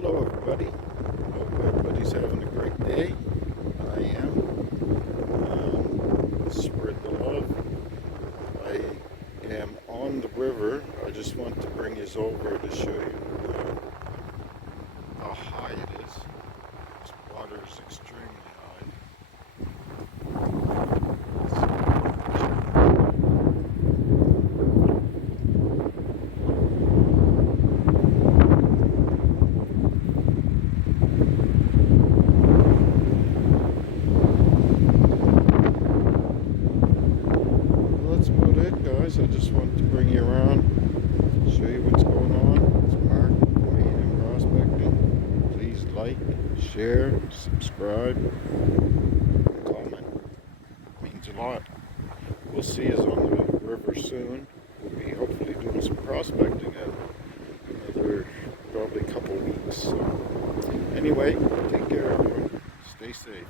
Hello everybody. Hope everybody's having a great day. I am. Spread the love. I am on the river. I just want to bring you over to show you how high it is. This water is extremely high. Well, that's about it, guys. I just wanted to bring you around, show you what's going on. It's Mark from A&M Prospecting. Please like, share, subscribe, and comment. It means a lot. We'll see us on the river soon. We'll be hopefully doing some prospecting in another probably couple weeks. So anyway, take care everyone. Stay safe.